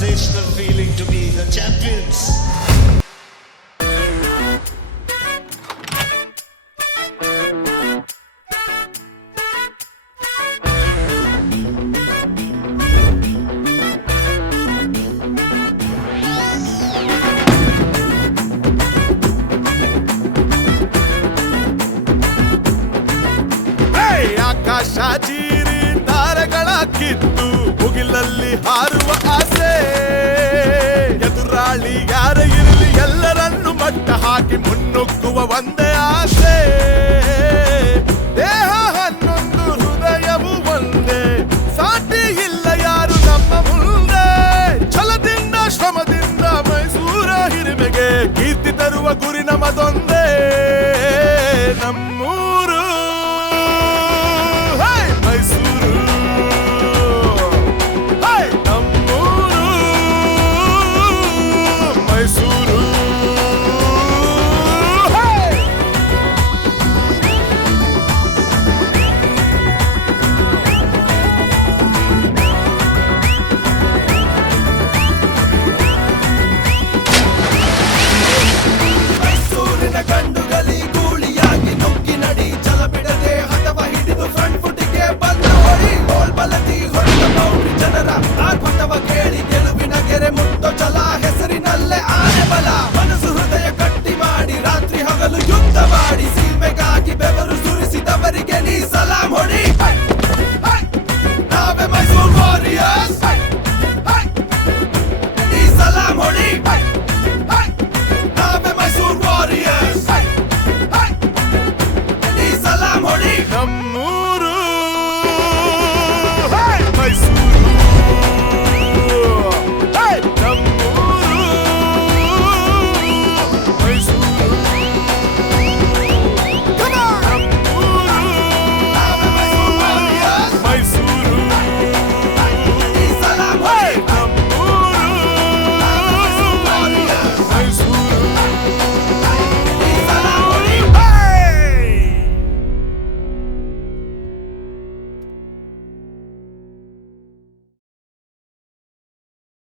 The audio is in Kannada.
sensational feeling to be the champions. ಆಕಾಶ ಚೀರಿ ತಾರೆಗಳ ಕಿತ್ತು ಮುಗಿಲಲ್ಲಿ ಹಾರುವ ಆಸೆ ಎದುರಾಳಿ ಯಾರ ಇರಲಿ ಎಲ್ಲರನ್ನು ಮಟ್ಟ ಹಾಕಿ ಮುನ್ನುಗ್ಗುವ ಒಂದೇ ಆಸೆ ದೇಹ ಹನ್ನೊಂದು ಹೃದಯವು ಒಂದೇ ಸಾಟಿ ಇಲ್ಲ ಯಾರು ನಮ್ಮ ಮುಂದೆ ಛಲದಿಂದ ಶ್ರಮದಿಂದ ಮೈಸೂರ ಹಿರಿಮೆಗೆ ಕೀರ್ತಿ ತರುವ ಗುರಿ ನಮದೊಂದು